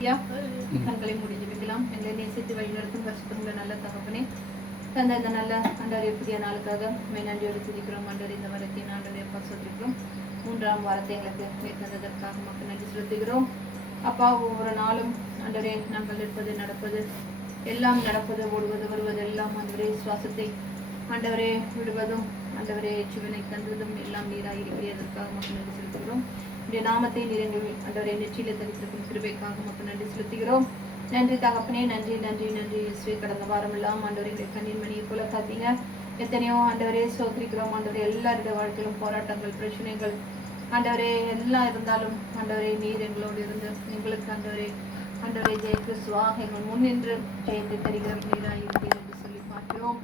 கண்களை முடிஞ்சு வைக்கலாம். எங்களை நேசித்து வழிநடத்தும் பரிசுத்தமுள்ள நல்ல தகப்பனே, தந்த இந்த நல்ல ஆண்டவரே புதிய நாளுக்காக நன்றியோடு துதிக்கிறோம். ஆண்டவரே இந்த வாரத்தின் ஆண்டவரே அப்பா சொல்லிக்கிறோம். 3ஆம் வாரத்தை எங்களுக்கு தந்ததற்காக மக்கள் நன்றி செலுத்துகிறோம். அப்பா ஒவ்வொரு நாளும் ஆண்டவரே நாங்கள் இருப்பது நடப்பது எல்லாம் நடப்பது ஓடுவது வருவது எல்லாம் ஆண்டவரே சுவாசத்தை ஆண்டவரே விடுவதும் ஆண்டவரே ஜீவனை தந்துவதும் எல்லாம் நீராக இருக்கிறதற்காக மக்கள் நன்றி செலுத்துகிறோம். இந்த நாமத்தை நிறைங்கள் ஆண்டவரே நெற்றியில தரித்திருக்கும் கிருபைக்காக மக்கள் நன்றி செலுத்துகிறோம். நன்றி தகப்பனே, நன்றி நன்றி நன்றி இயேசுவே. கடந்த வாரம் எல்லாம் ஆண்டவரை கண்ணீர் மணியை போல காத்தீங்க. எத்தனையோ ஆண்டவரே சோதரிக்கிறோம். ஆண்டவரே எல்லாருடைய வாழ்க்கையிலும் போராட்டங்கள் பிரச்சனைகள் ஆண்டவரே எல்லாம் இருந்தாலும் ஆண்டவரே நீர் எங்களோடு இருந்து எங்களுக்கு ஆண்டவரே ஜெய கிறிஸ்துவாக எங்கள் முன்னின்று ஜெயத்தை தருகிற நீராக இருக்கிறது என்று சொல்லி பார்க்கிறோம்.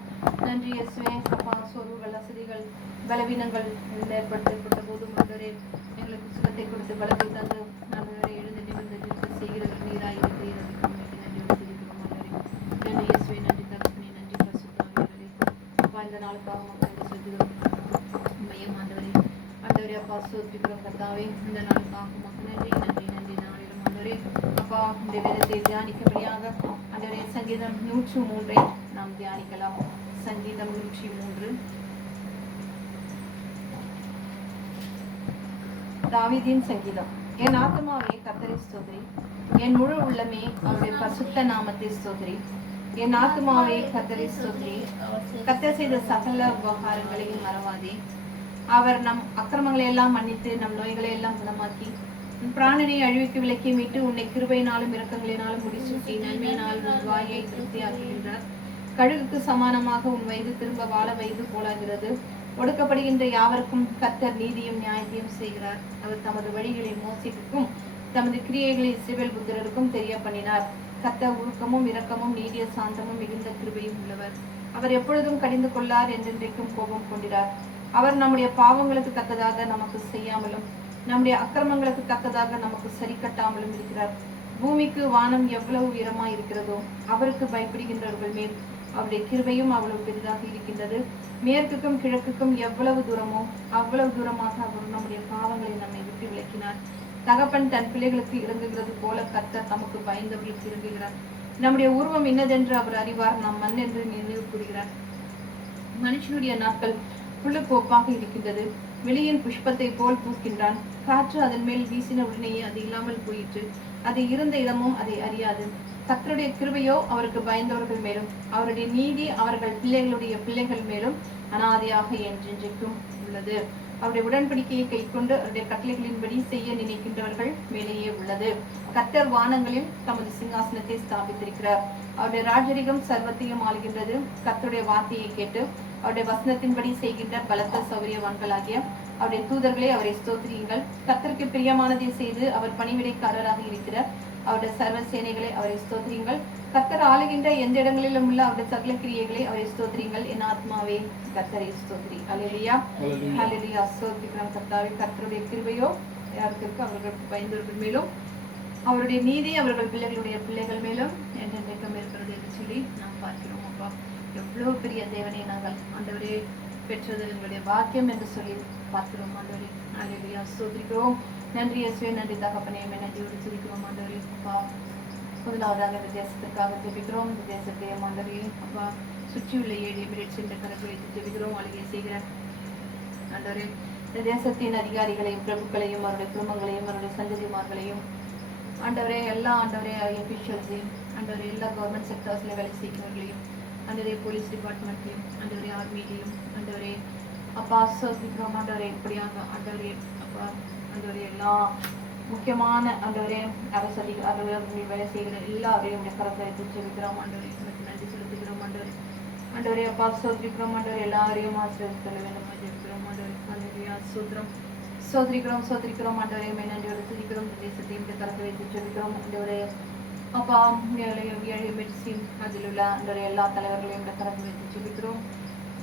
நன்றி இயேசுவே. அப்பா சோர்வுகள் வசதிகள் பலவீனங்கள் ஏற்படுத்தப்பட்ட போதும் ஆண்டவரே எங்களுக்கு சுகத்தை கொடுத்து பலத்தை தந்து ஆண்டவரை எழுந்து நிமிர்ந்து செய்கிறது நீராக இருக்கிறது. நன்றி தெரிவிக்கிறோம் ஆண்டவரே. நன்றி இயேசுவே. நன்றி தகப்பனே, நன்றி பரிசுத்தவான்களே. அப்பா இந்த நாளுக்காக மக்கள் செலுத்துகிறோம். மையம் ஆண்டவரே அப்பா சோதிக்கிறோம் கர்த்தாவே. இந்த நாளுக்காக மக்கள் நன்றி நன்றி நன்றி நாளிலும் ஆண்டவரே அப்பா இந்த வேதத்தை தியானிக்கும்படியாக ஆண்டவரே சங்கீதம் 103 நாம் தியானிக்கலாம். சங்கீதம் 103. தாவீதின் சங்கீதம். என் ஆத்துமாவே கர்த்தரை ஸ்தோத்திரி, என் முழு உள்ளமே அவருடைய பரிசுத்த நாமத்தை ஸ்தோத்திரி. என் ஆத்துமாவே கர்த்தரை ஸ்தோத்திரி, கர்த்தர் செய்த சகல உபகாரங்களையும் மறவாதே. அவர் நம் அக்கிரமங்களை எல்லாம் மன்னித்து நம் நோய்களை எல்லாம் குணமாக்கி பிராணனை அழிவுக்கு விலக்கி மீட்டு உன்னை கிருபையினாலும் இரக்கங்களினாலும் முடிசூட்டி நன்மையினால் உன் வாயை திருப்தியாக்குகின்றார். கழுகுக்கு சமானமாக உன் வயது திரும்ப வாழ வயது போலாகிறது. ஒடுக்கப்படுகின்ற யாவருக்கும் கர்த்தர் நீதியும் நியாயத்தையும் செய்கிறார். அவர் தமது வழிகளை மோசேக்குக்கும் தமது கிரியைகளை இஸ்ரவேல் புத்திரருக்கும் தெரிய பண்ணினார். கர்த்தர் ஒழுக்கமும் இரக்கமும் நீடிய சாந்தமும் மிகுந்த கிருபையும் உள்ளவர். அவர் எப்பொழுதும் கடிந்து கொள்ளார், என்றென்றைக்கும் கோபம் கொண்டிறார். அவர் நம்முடைய பாவங்களுக்கு தக்கதாக நமக்கு செய்யாமலும் நம்முடைய அக்கிரமங்களுக்கு தக்கதாக நமக்கு சரி கட்டாமலும் இருக்கிறார். பூமிக்கு வானம் எவ்வளவு உயரமாய் இருக்கிறதோ அவருக்கு பயப்படுகின்றவர்கள் மேல் அவருடைய கிருபையும் அவ்வளவு பெரிதாக இருக்கின்றது. மேற்குக்கும் கிழக்குக்கும் எவ்வளவு தூரமோ அவ்வளவு தூரமாக அவர் நம்முடைய பாவங்களை நம்மை விட்டு விலக்கினார். தகப்பன் தன் பிள்ளைகளுக்கு இறங்குகிறது போல கர்த்தர் தமக்கு பயந்தவர்களுக்கு இறங்குகிறார். நம்முடைய உருவம் இன்னதென்று அவர் அறிவார், நாம் மண் என்று நினைவு கூறுகிறார். மனுஷனுடைய நாட்கள் புல்லுக்கோப்பாக இருக்கின்றது, வெளியின் புஷ்பத்தை போல் பூக்கின்றான். காற்று அதன் மேல் வீசின உடனேயே அது இல்லாமல் போயிற்று, அது இருந்த இடமும் அதை அறியாது. கர்த்தருடைய கிருபையோ அவருக்கு பயந்தவர்கள் மேலும் அவருடைய நீதி அவர்கள் பிள்ளைகளுடைய பிள்ளைகள் மேலும் அனாதையாக என்றென்றைக்கும் உள்ளது. அவருடைய உடன்படிக்கையை கைக்கொண்டு அவருடைய கட்டளைகளின்படி செய்ய நினைக்கின்றவர்கள் மேலேயே உள்ளது. கர்த்தர் வானங்களில் தமது சிங்காசனத்தை ஸ்தாபித்திருக்கிறார். அவருடைய ராஜரிகம் சர்வத்தையும் ஆளுகின்றது. கர்த்தருடைய வார்த்தையை கேட்டு அவருடைய வசனத்தின்படி செய்கின்ற பலத்த சௌரியவான்களாகிய அவருடைய தூதர்களை அவரை ஸ்தோத்திரியுங்கள். கர்த்தருக்கு பிரியமானதை செய்து அவர் பணிவிடைக்காரராக இருக்கிறார். அவருடைய சர்வ சேனைகளை அவரை ஸ்தோத்திரியுங்கள். கர்த்தர் ஆளுகின்ற எந்த இடங்களிலும் உள்ள அவருடைய சகல கிரியைகளை அவரை ஸ்தோத்திரியுங்கள். என் ஆத்மாவே கர்த்தரை ஸ்தோத்திரி. அல்லேலூயா அல்லேலூயா. ஸ்தோத்திரிக்கிறோம் கர்த்தாவே. கர்த்தருடைய கிருபையோ யாருக்கு அவர்களுக்கு பயந்தவர்கள் மேலும் அவருடைய நீதி அவர்கள் பிள்ளைகளுடைய பிள்ளைகள் மேலும் என்றென்றைக்கும் இருக்கிறது என்று சொல்லி நாம் பார்க்கிறோம். அப்பா எவ்வளவு பெரிய தேவனை நாங்கள் ஆண்டவரே பெற்றது எங்களுடைய பாக்கியம் என்று சொல்லி பார்க்கிறோம். ஆண்டவரே அல்லேலூயா. ஸ்தோத்திரிக்கிறோம். நன்றி இயேசுவே. நன்றி தகப்பனே. நன்றியோடு துதிக்கிறோம் ஆண்டவரே. அப்பா முதலாவதாக இந்த தேசத்திற்காக ஜெபிக்கிறோம். இந்த தேசத்தை ஆண்டவரே அப்பா சுற்றியுள்ள 7 எமிரேட்ஸ் என்ற கணக்கு வைத்து ஜெபிக்கிறோம். அழகே செய்கிற ஆண்டவரே இந்த தேசத்தின் அதிகாரிகளையும் பிரபுக்களையும் அவருடைய குடும்பங்களையும் அவருடைய சந்ததிமார்களையும் ஆண்டவரே எல்லா ஆண்டவரே அபிஷியல்ஸையும் ஆண்டவரே எல்லா கவர்மெண்ட் செக்டர்ஸ்ல வேலை செய்கிறவர்களையும் ஆண்டவரே போலீஸ் டிபார்ட்மெண்ட்லையும் ஆண்டவரே ஆர்மிலையும் ஆண்டவரே அப்பா சோதிக்கிறோம். ஆண்டவரே இப்படியாக ஆண்டவரே அப்பா ஆண்டவரே எல்லா முக்கியமான ஆண்டவரே அரசு அலுவலர்கள் வேலை செய்கிற எல்லாரையும் கரத்தை ஜெபிக்கிறோம். ஆண்டவரே நன்றி செலுத்துகிறோம். ஆண்டவரே ஆண்டவரே அப்பா சோதிக்கிறோம். ஆண்டவரே எல்லாரையும் ஆசீர்வதிக்க வேண்டும் ஜெபிக்கிறோம். ஆண்டவரே அல்லேலூயா. சோத்திரம் சோதரிக்கிறோம் சோதரிக்கிறோம். ஆண்டவரே நன்றியோடு துதிக்கிறோம். இந்த தேசத்தையும் கரத்தை வைத்து ஜெபிக்கிறோம். ஆண்டவரே அப்பா ஏழை மெடிசின் அதில் உள்ள ஆண்டவரே எல்லா தலைவர்களையும் கரத்தை வைத்து ஜெபிக்கிறோம்.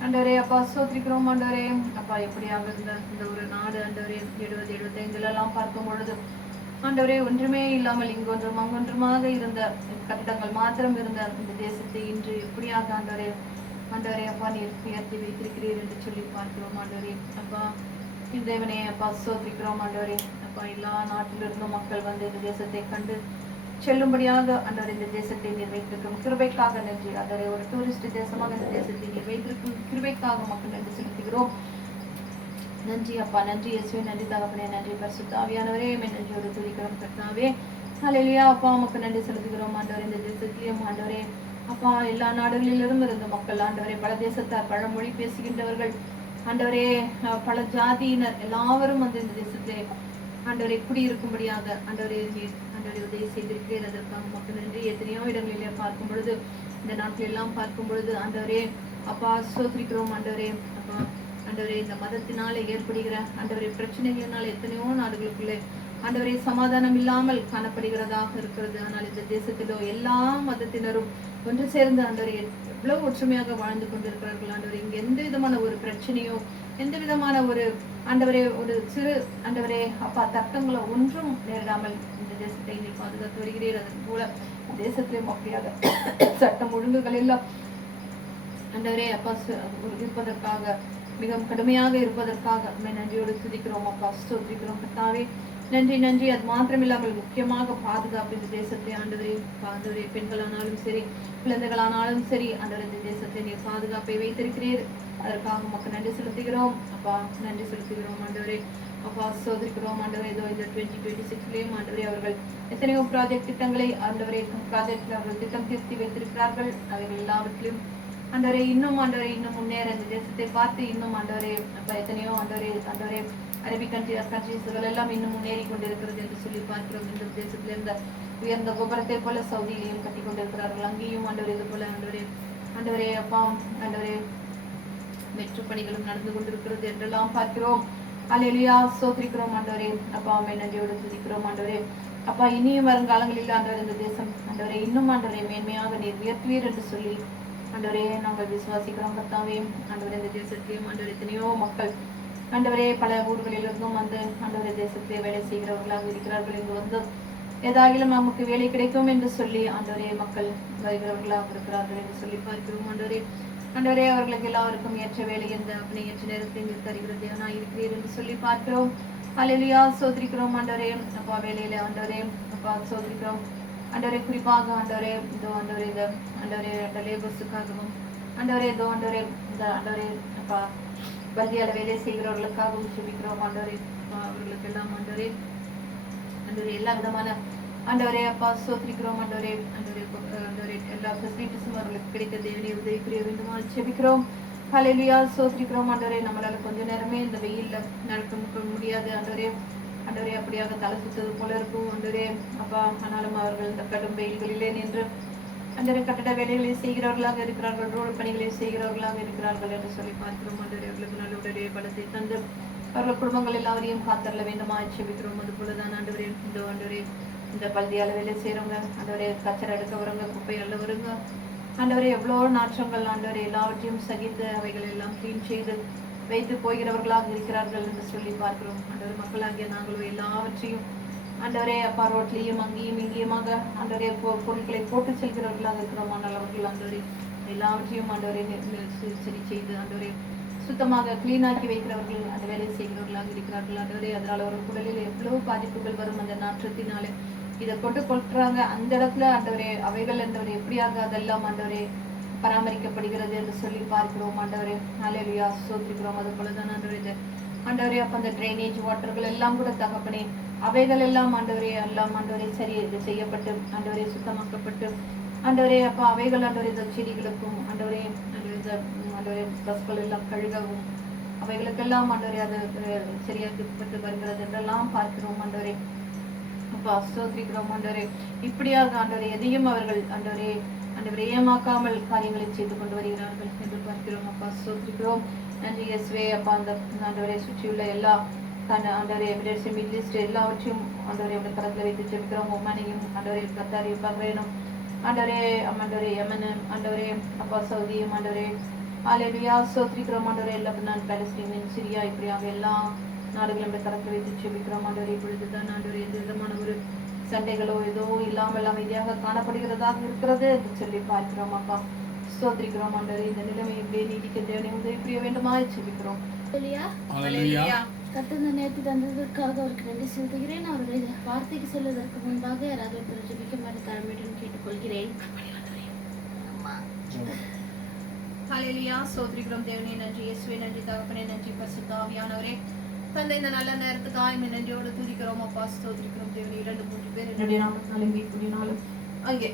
ஆண்டவரே அப்பா சோதரிக்கிறோம். ஆண்டவரே அப்பா எப்படியாக இருந்த இந்த ஒரு நாடு ஆண்டவரே 70 75 பார்க்கும் பொழுது ஆண்டவரே ஒன்றுமே இல்லாமல் இங்கொன்றும் அங்கொன்றுமாக இருந்த கட்டிடங்கள் மாத்திரம் இருந்த இந்த தேசத்தை இன்று எப்படியாக ஆண்டவரே ஆண்டவரே அப்பா நீர் உயர்த்தி வைத்திருக்கிறீர் என்று சொல்லி பார்க்கிறோம். ஆண்டவரே அப்பா தேவனே அப்பா சோதரிக்கிறோம். ஆண்டவரே அப்பா எல்லா நாட்டிலிருந்தும் மக்கள் வந்து இந்த தேசத்தை கண்டு செல்லும்படியாக ஆண்டவரே இந்த தேசத்தை நீர் வைத்திருக்கும் கிருபைக்காக நன்றி. ஆண்டவரே ஒரு டூரிஸ்ட் தேசமாக இந்த தேசத்தை நீர் வைத்திருக்கும் கிருபைக்காக மக்கள் நன்றி செலுத்துகிறோம். நன்றி அப்பா, நன்றி இயேசுவே, நன்றி தகப்பனே, நன்றி பரிசுத்த ஆவியானவரே, நன்றியோடு துதிக்கிறோம் கர்த்தாவே. ஹல்லேலூயா. அப்பா உமக்கு நன்றி செலுத்துகிறோம் ஆண்டவரே. இந்த தேசத்திலேயும் ஆண்டவரே அப்பா எல்லா நாடுகளிலும் இருந்த மக்கள் ஆண்டவரே, பல தேசத்தார், பல மொழி பேசுகின்றவர்கள் ஆண்டவரே, பல ஜாதியினர் எல்லாரும் வந்து இந்த தேசத்திலே ஆண்டவரை குடியிருக்கும்படியாக ஆண்டவரை உதவி செய்திருக்கிறேன். அதற்காக மக்கள் நன்றி. எத்தனையோ இடங்களிலே பார்க்கும் பொழுது, இந்த நாட்டில் எல்லாம் பார்க்கும் பொழுது ஆண்டவரே அப்பா சோதரிக்கிறோம் ஆண்டவரே. அப்பா ஆண்டவரே, இந்த மதத்தினாலே ஏற்படுகிற ஆண்டவரே பிரச்சனைகளினால் எத்தனையோ நாடுகளுக்குள்ளே ஆண்டவரே சமாதானம் இல்லாமல் காணப்படுகிறதாக இருக்கிறது. ஆனால் இந்த தேசத்திலோ எல்லா மதத்தினரும் ஒன்று சேர்ந்து ஆண்டவரே எவ்வளவு ஒற்றுமையாக வாழ்ந்து கொண்டிருக்கிறார்கள். ஆண்டவரே இங்க எந்த விதமான ஒரு பிரச்சனையோ, எந்த விதமான ஒரு ஆண்டவரே ஒரு சிறு ஆண்டவரே அப்பா தர்க்கங்களோ ஒன்றும் நேரிடாமல் இந்த தேசத்தை நீ பாதுகாத்து வருகிறீர். அதன் போல தேசத்திலே அப்படியாக சட்டம் ஒழுங்குகள் எல்லாம் ஆண்டவரே அப்பா இருப்பதற்காக, மிகவும் கடுமையாக இருப்பதற்காக நன்றியோடு துதிக்கிறோம் அப்பா, ஸ்தோத்திரிக்கிறோம் கர்த்தாவே. நன்றி நன்றி. அது மாத்திரமில்லாமல் முக்கியமாக பாதுகாப்பு இந்த தேசத்தை ஆண்டவரே பெண்களானாலும் சரி, குழந்தைகளானாலும் சரி ஆண்டவரே இந்த தேசத்தை நீர் பாதுகாப்பை வைத்திருக்கிறீர். அதற்காக மக்கள் நன்றி செலுத்துகிறோம் அப்பா, நன்றி செலுத்துகிறோம் ஆண்டவரே அப்பா, சோதரிக்கிறோம் ஆண்டவரே. இதோ இந்த 2026 ஆண்டவரே அவர்கள் எத்தனையோ ப்ராஜெக்ட் திட்டங்களை ஆண்டவரே ப்ராஜெக்ட்ல அவர்கள் திட்டம் தீர்த்தி வைத்திருக்கிறார்கள். அவைகள் எல்லாவற்றிலும் ஆண்டவரே இன்னும் முன்னேற இந்த தேசத்தை பார்த்து இன்னும் ஆண்டவரே அப்பா எத்தனையோ ஆண்டவரே அரபிக் கண்ட்ரீஸ்கள் எல்லாம் இன்னும் முன்னேறி கொண்டிருக்கிறது என்று சொல்லி பார்க்கிறோம். இந்த தேசத்துல இருந்த உயர்ந்த கோபுரத்தை போல சவுதியிலையும் கட்டி கொண்டிருக்கிறார்கள். அங்கேயும் ஆண்டவரே இது போல ஆண்டவரே அப்பா ஆண்டவரே மெட்ரோ பணிகளும் நடந்து கொண்டிருக்கிறது என்றெல்லாம் பார்க்கிறோம். அல்லேலூயா. சோத்திரிக்கிறோம் ஆண்டவரே அப்பா, நன்றியோடு துதிக்கிறோம் ஆண்டவரே அப்பா. இனியும் வருங்காலங்களில் ஆண்டவரே இந்த தேசம் ஆண்டவரே இன்னும் ஆண்டவரே மேன்மையாக நீர் உயர்த்துவீர் என்று சொல்லி ஆண்டவரே நாங்கள் விசுவாசிக்கிறோம் கர்த்தாவே. ஆண்டவரே இந்த தேசத்திலேயும் ஆண்டவரே எத்தனையோ மக்கள் ஆண்டவரே பல ஊர்களிலிருந்தும் வந்து ஆண்டவரே தேசத்திலே வேலை செய்கிறவர்களாக இருக்கிறார்கள். இங்கு வந்து ஏதாகிலும் நமக்கு வேலை கிடைக்கும் என்று சொல்லி ஆண்டவரே மக்கள் வருகிறவர்களாக இருக்கிறார்கள் என்று சொல்லி பார்க்கிறோம் ஆண்டவரே அவர்களுக்கு எல்லாருக்கும் ஏற்ற வேலை எந்த அப்படி ஏற்ற நேரத்தில் நீர் தருகிறது நான் இருக்கிறீர் என்று சொல்லி பார்க்கிறோம். அல்லேலூயா. சோதரிக்கிறோம் ஆண்டவரே அப்பா, வேலையில ஆண்டவரே அப்பா சோதரிக்கிறோம் ஆண்டவரே. குறிப்பாக ஆண்டவரே இதோ ஆண்டவரே இந்த ஆண்டவரே லேபர்ஸுக்காகவும் ஆண்டவரே இதோ ஆண்டவரே இந்த ஆண்டவரே அப்பா பல்தியால வேலை செய்கிறவர்களுக்காகவும் ஜெபிக்கிறோம் ஆண்டவரே. அவர்களுக்கு எல்லாம் ஆண்டவரே எல்லா விதமான ஆண்டவரே அப்பா சோதரிக்கிறோம் ஆண்டவரே எல்லா ஃபெசிலிட்டிஸும் அவர்களுக்கு கிடைக்க தேவனே உதவி புரிய வேண்டுமா ஜெபிக்கிறோம். ஹல்லேலூயா. சோதரிக்கிறோம் ஆண்டவரே. நம்மளால கொஞ்ச நேரமே இந்த வெயில்ல நடக்க முடியாது ஆண்டவரே அப்படியாக தலை சுத்தது போல இருக்கும் ஆண்டவரே அப்பா. ஆனாலும் அவர்கள் இந்த கடும் வெயில்களிலே நின்று ஆண்டவரே கட்டட வேலைகளை செய்கிறவர்களாக இருக்கிறார்கள், ரோடு பணிகளை செய்கிறவர்களாக இருக்கிறார்கள் என்று சொல்லி பார்க்கிறோம் ஆண்டவரே. அவர்களுக்கு நல்ல உடனே பலத்தை தந்து அவர்கள் குடும்பங்கள் எல்லாரையும் காத்தரல வேண்டுமா ஜெபிக்கிறோம். அது போலதான் ஆண்டவரே இந்த பல்தியால வேலை செய்யறவங்க ஆண்டவரே, கச்சரை எடுக்க வரவங்க, குப்பை அள்ள வருங்க ஆண்டவரே, எவ்வளோ நாற்றங்கள் ஆண்டவரே எல்லாவற்றையும் சகித்து அவைகள் எல்லாம் கிளீன் செய்து வைத்து போகிறவர்களாக இருக்கிறார்கள் என்று சொல்லி பார்க்கிறோம் ஆண்டவரே. மக்களாகிய நாங்களும் எல்லாவற்றையும் ஆண்டவரே அப்பா ரோட்லேயும் அங்கேயும் இங்கேயுமாக ஆண்டவரே பொருட்களை போட்டு செல்கிறவர்களாக இருக்கிறோம். ஆனால் அவர்கள் ஆண்டவரே எல்லாவற்றையும் ஆண்டவரே சரி செய்து ஆண்டவரே சுத்தமாக கிளீனாக்கி வைக்கிறவர்கள் அந்த வேலை செய்கிறவர்களாக இருக்கிறார்கள் ஆண்டவரே. அதனால் அவர்கள் குடலில் எவ்வளவு பாதிப்புகள் வரும் அந்த நாற்றத்தினாலே இதை கொண்டு கொட்டுறாங்க. அந்த இடத்துல ஆண்டவரே அவைகள் ஆண்டவரே எப்படியாக அதெல்லாம் ஆண்டவரே பராமரிக்கப்படுகிறது என்று சொல்லி பார்க்கிறோம் ஆண்டவரே. ஹல்லேலூயா. சோத்திரிக்கிறோம். அது போலதான் ஆண்டவரே அப்ப அந்த ட்ரைனேஜ் வாட்டர்கள் எல்லாம் கூட தகப்பனே அவைகள் எல்லாம் ஆண்டவரே சரி செய்யப்பட்டு ஆண்டவரே சுத்தமாக்கப்பட்டு ஆண்டவரே அப்பா அவைகள் ஆண்டவரே இந்த செடிகளுக்கும் ஆண்டவரே பஸ்கள் எல்லாம் கழுகவும் அவைகளுக்கெல்லாம் ஆண்டவரே அது சரியாக்கப்பட்டு வருகிறது என்றெல்லாம் பார்க்கிறோம் ஆண்டவரே அப்பா. ஸ்தோத்திரிக்கிறோம் ஆண்டவரே. இப்படியாக ஆண்டவரே எதையும் அவர்கள் ஆண்டவரே ஏமாக்காமல் காரியங்களை செய்து கொண்டு வருகிறார்கள் என்று பார்க்கிறோம் அப்பா. ஸ்தோத்திரிக்கிறோம். நன்றி இயேசுவே அப்பா. அந்த ஆண்டவரை சுற்றியுள்ள எல்லா ஆண்டவரே எமிரேட்ஸ், மிடில் ஈஸ்ட் எல்லாவற்றையும் ஆண்டவரே உடைய கரத்தில் வைத்து ஜெபிக்கிறோம். ஒமானையும் ஆண்டவரே கத்தாரையும் பஹ்ரைனும் ஆண்டவரே யமன் ஆண்டவரே அப்பா சவுதியும் ஆண்டவரே ஹல்லேலூயா. ஸ்தோத்திரிக்கிறோம் ஆண்டவரே. லெபனான், பாலஸ்தீன், சிரியா இப்படியாக எல்லா நாடுகளும் கரத்தில் வைத்து ஜெபிக்கிறோம் ஆண்டவரே. இப்பொழுதுதான் ஆண்டவரே எந்த விதமான ஒரு சண்டைகளோ ஏதோ இல்லாமல் அமைதியாக காணப்படுகிறதாக இருக்கிறது என்று சொல்லி பார்க்கிறோம் அப்பா. ஸ்தோத்திரிக்கிறோம் ஆண்டவரே. இந்த நிலைமை எப்படியே நீடிக்க தேவனே உதவி புரிய வேண்டுமா ஜெபிக்கிறோம். கர்த்தர் இந்த நேரத்தை தந்ததற்காக அவருக்கு நன்றி செலுத்துகிறேன். அவருடைய வார்த்தைக்கு செல்வதற்கு முன்பாக யாராவது ஒருத்தர் ஜெபிக்குமாறு தாழ்மையுடன் கேட்டுக்கொள்கிறேன். ஹல்லேலூயா. ஸ்தோத்திரிக்கிறோம் தேவனே, நன்றி இயேசுவே, நன்றி தகப்பனே, நன்றி பரிசுத்த ஆவியானவரே. தந்தை, இந்த நல்ல நேரத்துக்காக நன்றியோடு துதிக்கிறோம் அப்பா. ஸ்தோத்திரிக்கிறோம் தேவனே. 2-3 பேர் என்னுடைய நாமத்தினாலும் வீட்டுனாலும் அங்கே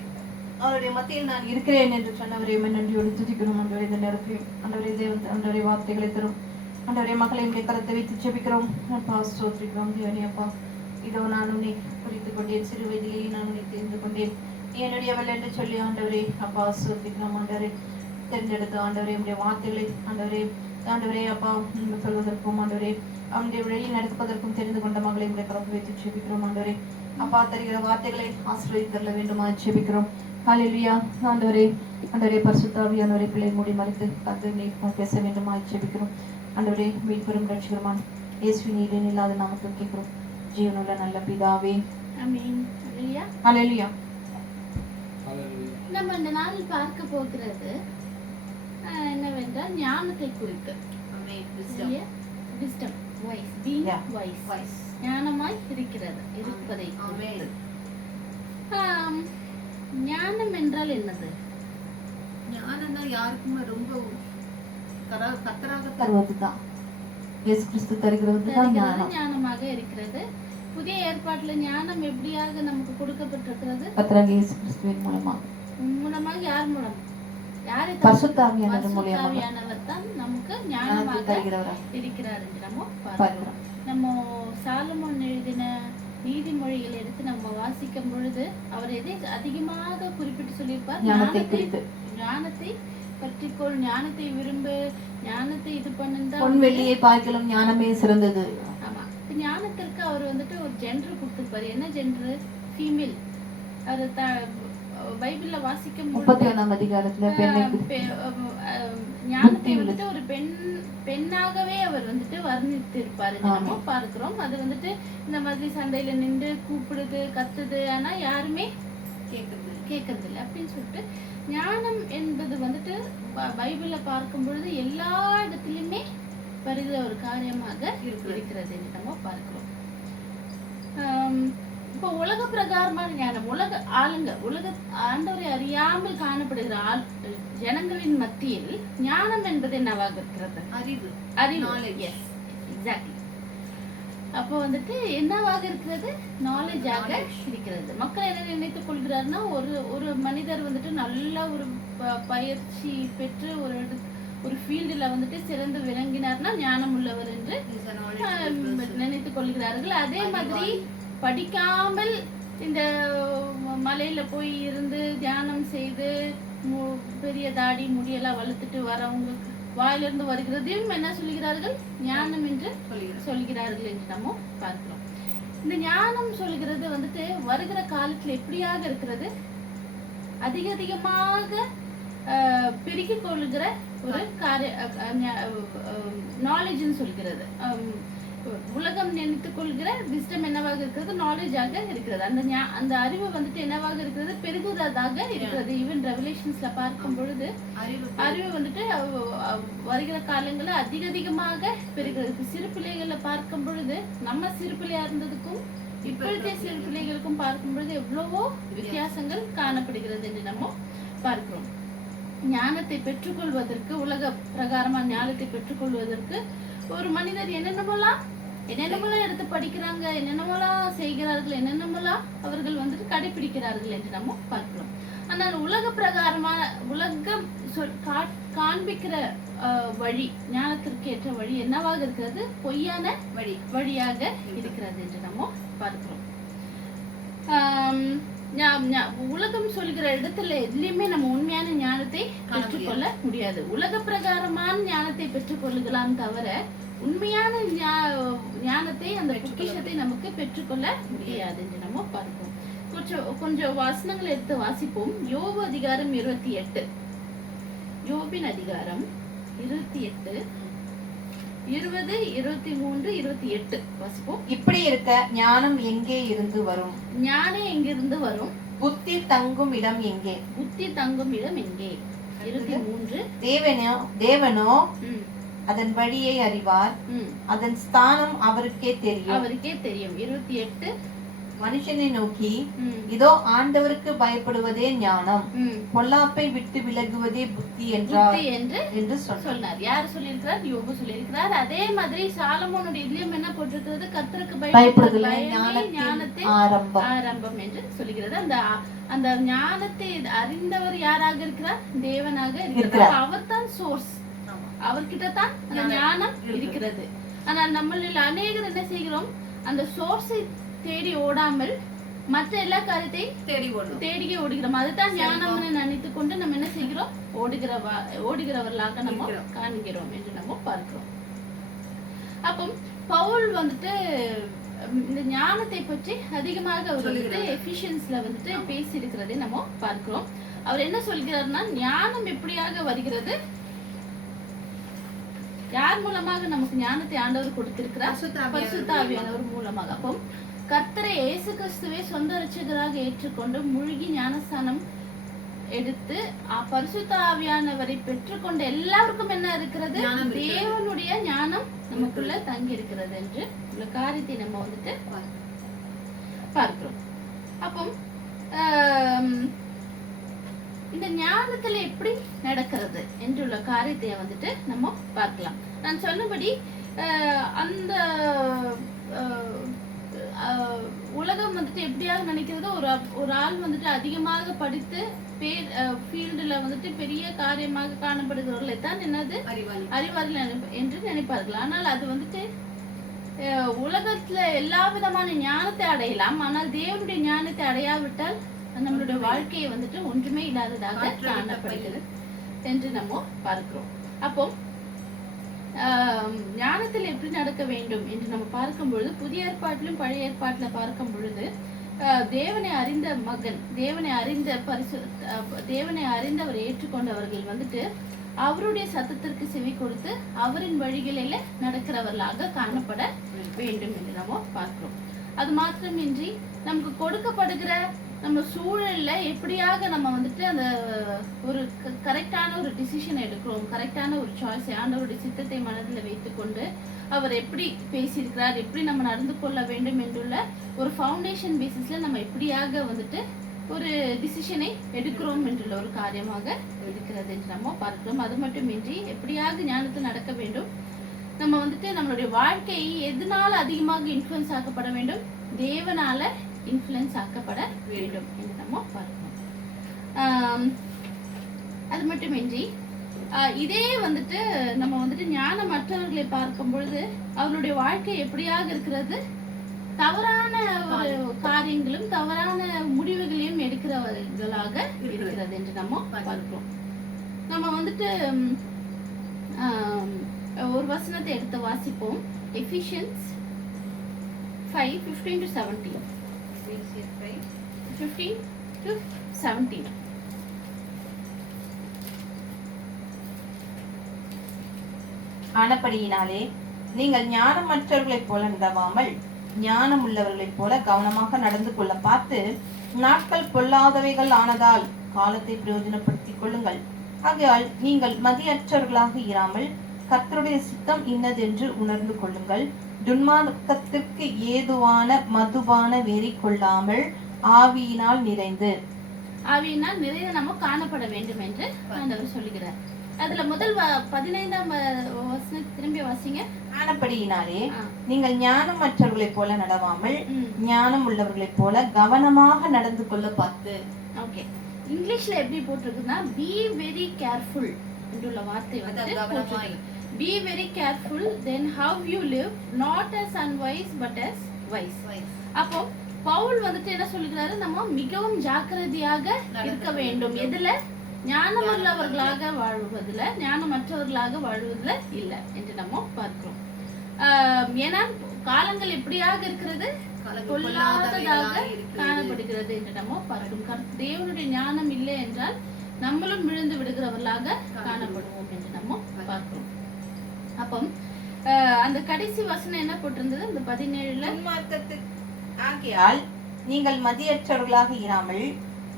அவருடைய மத்தியில் நான் இருக்கிறேன் என்று சொன்னவரை நன்றியோடு துதிக்கிறோம். ஆண்டவரே, இந்த நேரத்தில் ஆண்டவரே தேவன் ஆண்டவரே வார்த்தைகளை தரும் ஆண்டவரே மக்களை என்னுடைய கரத்தை வைத்து ஜெபிக்கிறோம் அப்பா. ஸ்தோத்திரிக்கிறோம் தேவனே அப்பா. இதோ நான் உன்னை குறித்து கொண்டேன், சிறு வயதிலேயே நான் உன்னை தெரிந்து கொண்டேன், என்னுடையவள் என்று சொல்லி ஆண்டவரே அப்பா. ஸ்தோத்திரிக்கிறோம் ஆண்டவரே. தெரிந்தெடுத்து ஆண்டவரே உடைய வார்த்தைகளை ஆண்டவரே ஆண்டவரே அப்பா சொல்வதற்கும் ஆண்டவரே அவனுடைய வழியில் நடப்பதற்கும் தெரிந்து கொண்ட மகளை உடைய கரத்தை வைத்து ஜெபிக்கிறோம் ஆண்டவரே அப்பா. தருகிற வார்த்தைகளை ஆசீர்வதித்தரல வேண்டுமா ஜெபிக்கிறோம். ஹல்லேலூயா. ஆண்டவரே ஆண்டவரே பரிசுத்த ஆவியானவரே பிள்ளை மூடி மறைத்து கர்த்தர் நீ பேச வேண்டுமா ஜெபிக்கிறோம் ஆண்டவரே. மீட்பெரும் ரட்சகருமான இயேசுவின் ஈடேன் இல்லாத நாமத்தில் கேட்கிறோம் ஜீவனுள்ள நல்ல பிதாவே, ஆமென். ஹல்லேலூயா. ஹல்லேலூயா. நம்ம இந்த நாளில் பார்க்க போகிறது என்னவென்றால் ஞானத்தை குறித்து. Wisdom, wise, being wise. ஞானமாய் இருப்பதை. ஞானம் என்றால் என்னது? ஞானம்னா யாருக்குமே ரொம்ப கத்தராக தருவதுதான். இயேசு கிறிஸ்து தருகிறது ஞானமாக இருக்கிறது. புதிய ஏற்பாட்டுல ஞானம் எப்படியாக நமக்கு கொடுக்கப்பட்டிருக்கிறது? கர்த்தராகிய இயேசு கிறிஸ்துவின் மூலமாக. யார் மூலம்? பரிசுத்த ஆவியானவர் தான் நமக்கு ஞானமாக இருக்கிறார் என்று நம்ம பார்க்கிறோம். நம்ம சாலமோன் எழுதின நீதிமொழிகளை எடுத்து நம்ம வாசிக்கும் பொழுது அவர் எதை அதிகமாக குறிப்பிட்டு சொல்லியிருப்பார்? ஞானத்தை பற்றிக்கொள், ஞானத்தை விரும்பு, ஞானத்தை இது பண்ணுந்தா. பொன் வெள்ளியை பார்க்கலாம் ஞானமே சிறந்தது. ஆமா. ஞானத்திற்கு அவர் வந்துட்டு ஒரு ஜெண்டர் கொடுத்திருப்பாரு. என்ன ஜெண்டர்? ஃபீமேல். அவர் பைபிள்ல வாசிக்கும் 31ஆம் அதிகாரத்துல ஞானத்தை வந்துட்டு ஒரு பெண்ணாகவே அவர் வந்துட்டு வர்ணித்திருப்பாரு. நம்ம பார்க்கிறோம். அது வந்துட்டு இந்த மாதிரி சண்டையில நின்று கூப்பிடுது, கத்துது, ஆனா யாருமே கேட்கறது இல்லை அப்படின்னு சொல்லிட்டு ஞானம் என்பது வந்துட்டு பைபிள்ல பார்க்கும் பொழுது எல்லா இடத்துலயுமே வருகிற ஒரு காரியமாக இருக்கிறது என்று நம்ம பார்க்கிறோம். இப்போ உலக பிரகாரமான ஞானம், உலக ஆண்டவரை அறியாமல் காணப்படுகிற ஜனங்களின் மத்தியில் ஞானம் என்பது என்னவாக இருக்கிறது? அறிவு. Yes, exactly. அப்போ வந்துட்டு என்னவாக இருக்கிறது? நாலேஜாக இருக்கிறது. மக்கள் என்ன நினைத்துக் கொள்கிறாருன்னா, ஒரு மனிதர் வந்துட்டு நல்ல ஒரு பயிற்சி பெற்று ஒரு ஃபீல்டுல வந்துட்டு சிறந்து விளங்கினார்னா ஞானம் உள்ளவர் என்று நினைத்துக் கொள்கிறார்கள். அதே மாதிரி படிக்காமல் இந்த மலையில போய் இருந்து தியானம் செய்து பெரிய தாடி முடியெல்லாம் வளர்த்துட்டு வரவங்க வாயிலிருந்து வருகிறதையும் என்ன சொல்கிறார்கள்? ஞானம் என்று சொல்கிறார்கள் என்று நம்ம பார்க்கிறோம். இந்த ஞானம் சொல்கிறது வந்துட்டு வருகிற காலத்துல எப்படியாக இருக்கிறது? அதிகமாக பெருக்கிக் கொள்ளுகிற ஒரு நாலேஜ்னு சொல்கிறது. உலகம் நினைத்துக் கொள்கிற விஸ்டம் என்னவாக இருக்கிறது? நாலேஜாக இருக்கிறது. அந்த அறிவு வந்துட்டு என்னவாக இருக்கிறது? பெருகுவதாக இருக்கிறது. ஈவன் ரெவலேஷன்ஸ்ல பார்க்கும் பொழுது அறிவு வந்துட்டு வருகிற காலங்கள்ல அதிகமாக பெருகிறது. சிறு பிள்ளைகளை பார்க்கும் பொழுது நம்ம சிறு பிள்ளையா இருந்ததுக்கும் இப்பொழுதைய சிறு பிள்ளைகளுக்கும் பார்க்கும் பொழுது எவ்வளவோ வித்தியாசங்கள் காணப்படுகிறது என்று நம்ம பார்க்கிறோம். ஞானத்தை பெற்றுக்கொள்வதற்கு, உலக பிரகாரமான ஞானத்தை பெற்றுக்கொள்வதற்கு ஒரு மனிதர் என்னென்னமெல்லாம் எடுத்து படிக்கிறாங்க, என்னென்னமெல்லாம் செய்கிறார்கள், என்னென்னமெல்லாம் அவர்கள் வந்துட்டு கடைபிடிக்கிறார்கள் என்று நம்ம பார்க்கிறோம். ஆனால் உலக பிரகாரமான உலகம் காண்பிக்கிற வழி, ஞானத்திற்கு ஏற்ற வழி என்னவாக இருக்கிறது? பொய்யான வழியாக இருக்கிறது என்று நம்ம பார்க்கிறோம். உலகம் சொல்கிற இடத்துல எதுலயுமே நம்ம உண்மையான ஞானத்தை பெற்றுக்கொள்ள முடியாது. உலக பிரகாரமான ஞானத்தை பெற்றுக்கொள்ளலாம் தவிர உண்மையான ஞானத்தை, அந்த பொக்கிஷத்தை நமக்கு பெற்றுக்கொள்ள முடியாது என்று நம்ம பார்ப்போம். கொஞ்சம் வசனங்களை எடுத்து வாசிப்போம். யோபு அதிகாரம் 28. யோபின் அதிகாரம் 28 20, 23, 28 வாசிப்போம். இப்படி இருக்க ஞானம் எங்கே இருந்து வரும்? ஞானம் எங்கிருந்து வரும்? புத்தி தங்கும் இடம் எங்கே? புத்தி தங்கும் இடம் எங்கே? 23. தேவனோ அதன் வழியை அறிவார். அதன் ஸ்தானம் அவருக்கே தெரியும். 28 மனுஷனை நோக்கி, இதோ ஆண்டவருக்கு பயப்படுவதே ஞானம், பொல்லாப்பை விட்டு விலகுவதே புத்தி என்று சொன்னார். யார் சொல்லியிருக்கிறார்? யோபு சொல்லியிருக்கிறார். அதே மாதிரி சாலமோனுடைய இதுலயும் என்ன போட்டிருக்கிறது? கர்த்தருக்கு பயப்படுதல் ஞானத்தின் ஆரம்பம் என்று சொல்லுகிறது. அந்த ஞானத்தை அறிந்தவர் யாராக இருக்கிறார்? தேவனாக இருக்கிறார். அவர் தான் சோர்ஸ். அவர்கிட்ட தான் அந்த ஞானம் இருக்கிறது. ஆனால் நம்மளில் அநேகர் என்ன செய்கிறோம்? அந்த சோர்ஸை தேடி ஓடாமல் மற்ற எல்லா காரியத்தையும் தேடியே ஓடுகிறோம். அதுதான் ஞானம்னு நினைத்து கொண்டு நம்ம என்ன செய்கிறோம்? ஓடுகிறவர்களாக நம்ம காண்கிறோம் என்று நம்ம பார்க்கிறோம். அப்போ பவுல் வந்துட்டு இந்த ஞானத்தை பற்றி அதிகமாக அவர் வந்துட்டு எஃபிஷியன்ஸ்ல வந்துட்டு பேசி இருக்கிறதை நம்ம பார்க்கிறோம். அவர் என்ன சொல்கிறார்னா, ஞானம் எப்படியாக வருகிறது? யார் மூலமாக நமக்கு ஞானத்தை ஆண்டவர் கொடுத்திருக்கிறார்? பரிசுத்த ஆவியானவர் மூலமாக. அப்போ கர்த்தரை இயேசு கிறிஸ்துவை சொந்த இரட்சகராக ஏற்றுக்கொண்டு முழுகி ஞானஸ்தானம் எடுத்து பரிசுத்த ஆவியானவரை பெற்றுக்கொண்ட எல்லாருக்கும் என்ன இருக்கிறது? தேவனுடைய ஞானம் நமக்குள்ள தங்கி இருக்கிறது என்று உள்ள காரியத்தை நம்ம வந்துட்டு பார்க்கிறோம். அப்போ இந்த ஞானத்துல எப்படி நடக்கிறது என்றுள்ள காரியத்தை வந்துட்டு நம்ம பார்க்கலாம். நான் சொன்னபடி அந்த உலகம் வந்துட்டு எப்படியாக நினைக்கிறது? ஒரு ஆள் வந்துட்டு அதிகமாக படித்து ஃபீல்டுல வந்துட்டு பெரிய காரியமாக காணப்படுகிறவர்களை தான் என்னது அறிவாளிகள் என்று நினைப்பார்கள். ஆனால் அது வந்துட்டு உலகத்துல எல்லா விதமான ஞானத்தை அடையலாம். ஆனால் தேவனுடைய ஞானத்தை அடையாவிட்டால் நம்மளுடைய வாழ்க்கையை வந்துட்டு ஒன்றுமே இல்லாததாக காணப்படுகிறது என்று நம்ம பார்க்கிறோம். அப்போ ஞானத்தில் எப்படி நடக்க வேண்டும் என்று நம்ம பார்க்கும் பொழுது, புதிய ஏற்பாட்டிலும் பழைய ஏற்பாட்டில பார்க்கும் பொழுது, தேவனை அறிந்த மகன், தேவனை அறிந்தவர் ஏற்றுக்கொண்டவர்கள் வந்துட்டு அவருடைய சத்தத்திற்கு செவி கொடுத்து அவரின் வழிகளில நடக்கிறவர்களாக காணப்பட வேண்டும் என்று நம்ம பார்க்கிறோம். அது மாத்திரமின்றி நமக்கு கொடுக்கப்படுகிற நம்ம சூழல்ல எப்படியாக நம்ம வந்துட்டு அந்த ஒரு கரெக்டான ஒரு டிசிஷன் எடுக்கிறோம், கரெக்டான ஒரு சாய்ஸ், ஆண்டவருடைய சித்தத்தை மனதில் வைத்துக்கொண்டு அவர் எப்படி பேசியிருக்கிறார், எப்படி நம்ம நடந்து கொள்ள வேண்டும் என்றுள்ள ஒரு ஃபவுண்டேஷன் பேசிஸ்ல நம்ம எப்படியாக வந்துட்டு ஒரு டிசிஷனை எடுக்கிறோம் என்றுள்ள ஒரு காரியமாக இருக்கிறது என்று நம்ம பார்க்கிறோம். அது மட்டுமின்றி எப்படியாக ஞானத்தில் நடக்க வேண்டும், நம்ம வந்துட்டு நம்மளுடைய வாழ்க்கை எதனால அதிகமாக இன்ஃப்ளூயன்ஸ் ஆக்கப்பட வேண்டும்? தேவனால இன்ஃப்ளூயன்ஸ் ஆக்கப்பட வேண்டும் என்று நம்ம பார்க்கணும். அது மட்டுமின்றி இதே வந்துட்டு நம்ம வந்துட்டு ஞானமற்றவர்களை பார்க்கும் பொழுது அவர்களுடைய வாழ்க்கை எப்படியாக இருக்கிறது? தவறான ஒரு காரியங்களும் தவறான முடிவுகளையும் எடுக்கிறவர்களாக இருக்கிறது என்று நம்ம பார்க்கிறோம். நம்ம வந்துட்டு ஒரு வசனத்தை எடுத்து வாசிப்போம். எஃபிஷியன்ஸ் 5:15-17. 15-17. ஆனபடியினாலே நீங்கள் ஞானமற்றவர்களைப் போல நடவாமல் ஞானம் உள்ளவர்களைப் போல கவனமாக நடந்து கொள்ள பார்த்து, நாட்கள் பொல்லாதவைகள் ஆனதால் காலத்தை பிரயோஜனப்படுத்திக் கொள்ளுங்கள். ஆகையால் நீங்கள் மதியற்றவர்களாக இராமல் கர்த்தருடைய சித்தம் இன்னதென்று உணர்ந்து கொள்ளுங்கள். துன்மார்க்கத்திற்கு ஏதுவான மதுபான வெறி கொள்ளாமல் ஆவியினால் நிறைந்து நம்ம காணப்பட வேண்டும் என்று ஆண்டவர் சொல்லுகிறார். அதுல முதல் 15ஆம் வசனத்தை திரும்பி வாசிங்க. ஆனபடியினாலே நீங்கள் ஞானமற்றவர்களைப் போல நடவாமல் ஞானம் உள்ளவர்களைப் போல கவனமாக நடந்து கொள்ள பார்த்து. ஓகே, இங்கிலீஷ்ல எப்படி போட்டிருக்குன்னா be very careful என்றுள்ள வார்த்தை வந்து be very careful then how you live, not as unwise but as wise. அப்போ பவுல் வந்துட்டு என்ன சொல்லுகிறாரு? நம்ம மிகவும் ஜாக்கிரதையாக இருக்க வேண்டும். எதுல? ஞானமுள்ளவர்களாக வாழ்வதில், ஞானமற்றவர்களாக வாழ்வதில் இல்லை என்று நம்ம பார்க்கிறோம். ஏன்னா காலங்கள் எப்படியாக இருக்கிறது? கொல்லாததாக காணப்படுகிறது என்று நம்ம பார்க்கிறோம். தேவனுடைய ஞானம் இல்லை என்றால் நம்மளும் விழுந்து விடுகிறவர்களாக காணப்படுவோம் என்று நம்ம பார்க்கிறோம். அப்போ அந்த கடைசி வசனம் என்ன போட்டிருந்தது? அந்த 17ல, ஆகையால் நீங்கள் மதியற்றவர்களாக இராமல்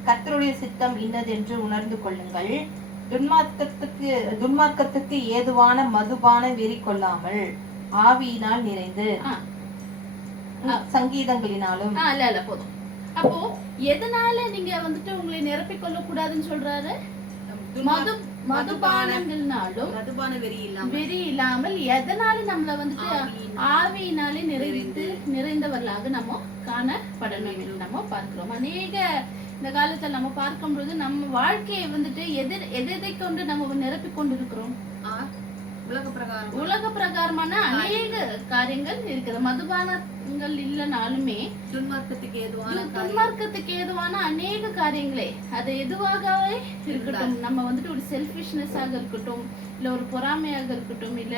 கர்த்தருடைய சித்தம் இன்னதென்று உணர்ந்து கொள்ளுங்கள். துன்மார்க்கத்துக்கு ஏதுவான மதுபான வெறி கொள்ளாமல் ஆவியினால் நிறைந்து சங்கீதங்களினாலும். இல்ல போதும். அப்போ எதனால நீங்க வந்துட்டு உங்களை நிரப்பிக் கொள்ள கூடாதுன்னு சொல்றாரு? மதுபானங்கள்னாலும் வெறி இல்லாமல் எதனால நம்மள வந்துட்டு ஆவியினாலே நிறைந்தவர்களாக நம்ம காணப்படணும் என்று நம்ம பார்க்கிறோம். அநேக இந்த காலத்துல நம்ம பார்க்கும்போது நம்ம வாழ்க்கையை வந்துட்டு எதை கொண்டு நம்ம நிரப்பிக் கொண்டு இருக்கிறோம்? உலக பிரகாரமான அநேக காரியங்கள் இருக்குது. மதுபானங்கள் இல்லனாலுமே துன்மார்க்கத்துக்கு ஏதுவான அநேக காரியங்களே அது எதுவாகவே இருக்கட்டும், நம்ம வந்துட்டு ஒரு செல்ஃபிஷ்னஸ் ஆக இருக்கட்டும், இல்ல ஒரு பொறாமையாக இருக்கட்டும், இல்ல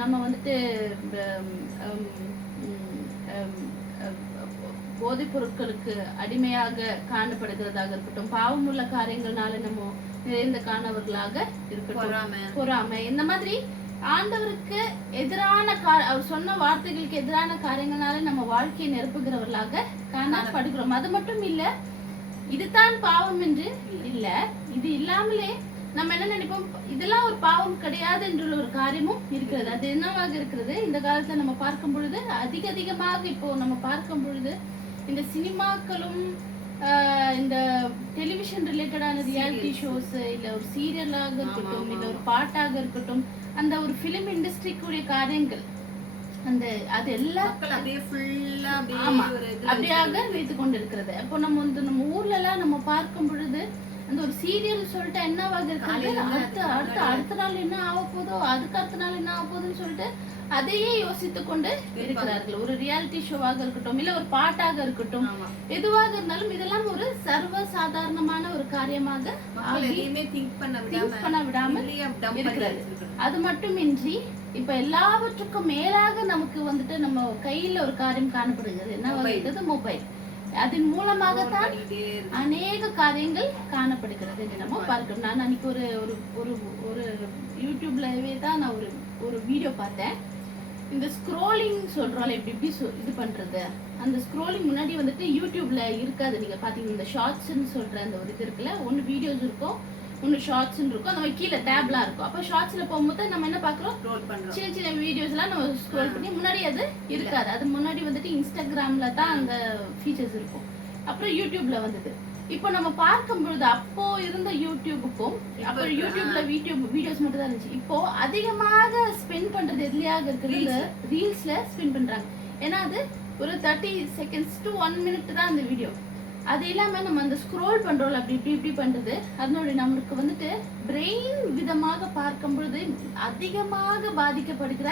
நம்ம வந்துட்டு போதைப் பொருட்களுக்கு அடிமையாக காணப்படுகிறதாக இருக்கட்டும், பாவமுள்ள காரியங்கள்னால நம்ம நிறைந்த காணவர்களாக இருக்கட்டும், பொறாமை, இந்த மாதிரி ஆண்டவருக்கு எதிரான அவர் சொன்ன வார்த்தைகளுக்கு எதிரான காரியங்களால நம்ம வாழ்க்கையை நிரப்புகிறவர்களாக காணப்படுகிறோம். அது மட்டும் இல்ல, இதுதான் பாவம் என்று இல்ல, இது இல்லாமலே நம்ம என்ன நினைப்போம், இதெல்லாம் ஒரு பாவம் கிடையாது என்ற ஒரு காரியமும் இருக்கிறது. அது என்னவாக இருக்கிறது? இந்த காலத்துல நம்ம பார்க்கும் பொழுது அதிகமாக இப்போ நம்ம பார்க்கும் பொழுது இந்த சினிமாக்களும் இந்த டெலிவிஷன் ரிலேட்டடான ரியாலிட்டி ஷோஸ், இல்ல ஒரு சீரியலாக இருக்கட்டும், இல்ல ஒரு பாட்டாக இருக்கட்டும், அந்த ஒரு பிலிம் இண்டஸ்ட்ரிக்குரிய காரியங்கள் அந்த அது எல்லாம் அப்படியாக வைத்துக் கொண்டு இருக்கிறது. அப்போ நம்ம வந்து நம்ம ஊர்ல எல்லாம் நம்ம பார்க்கும் பொழுது அந்த ஒரு சீரியல் சொல்லிட்டு என்னவாக இருக்கிறது, அடுத்த நாள் என்ன ஆக போதோ, அதுக்கு அடுத்த நாள் என்ன ஆக போகுதுன்னு சொல்லிட்டு அதையே யோசித்துக் கொண்டு இருக்கிறார்கள். ஒரு ரியாலிட்டி ஷோவாக இருக்கட்டும், இல்ல ஒரு பாட்டாக இருக்கட்டும், எதுவாக இருந்தாலும் இதெல்லாம் ஒரு சர்வ சாதாரணமான ஒரு காரியமாக பண்ண விடாமல் இருக்கிறது. அது மட்டுமின்றி இப்ப எல்லாவற்றுக்கும் மேலாக நமக்கு வந்துட்டு நம்ம கையில ஒரு காரியம் காணப்படுகிறது. என்ன மொபைல். அதன் மூலமாகத்தான் அநேக காரியங்கள் காணப்படுகிறது நம்ம பார்க்கிறோம். நான் அன்னைக்கு ஒரு யூடியூப்லவே தான் நான் ஒரு வீடியோ பார்த்தேன். இந்த ஸ்க்ரோலிங் சொல்றோம்ல, எப்படி இது பண்றது, அந்த ஸ்க்ரோலிங் முன்னாடி வந்துட்டு யூடியூப்ல இருக்காது. நீங்க பாத்தீங்கன்னா இந்த ஷார்ட்ஸ்ன்னு சொல்ற அந்த ஒரு இது இருக்குல்ல, ஒன்னு வீடியோஸ் இருக்கும், ஒன்னு ஷார்ட்ஸ் இருக்கும், அந்த மாதிரி கீழே டேப்லாம் இருக்கும். அப்ப ஷார்ட்ஸ்ல போகும்போது நம்ம என்ன பாக்குறோம், சின்ன சின்ன வீடியோஸ் எல்லாம் நம்ம ஸ்க்ரோல் பண்ணி, முன்னாடி அது இருக்காது. அது முன்னாடி வந்துட்டு இன்ஸ்டாகிராம்ல தான் அந்த ஃபீச்சர்ஸ் இருக்கும், அப்புறம் யூடியூப்ல வந்தது. இப்போ நம்ம பார்க்கும் பொழுது அப்போ இருந்த யூடியூபுக்கும் அப்போ யூடியூப்ல வீடியோஸ் மட்டும் தான் இருந்துச்சு. இப்போ அதிகமாக ஸ்பெண்ட் பண்றது எதுலயாக இருக்கிறது, ரீல்ஸ்ல ஸ்பெண்ட் பண்றாங்க. ஏன்னா அது ஒரு 30 seconds to 1 minute தான் அந்த வீடியோ. அது இல்லாம நம்ம அந்த ஸ்க்ரோல் பண்றோம் அப்படி இப்படி பண்றது, அதனுடைய நம்மளுக்கு வந்துட்டு பிரெயின் விதமாக பார்க்கும் பொழுது அதிகமாக பாதிக்கப்படுகிற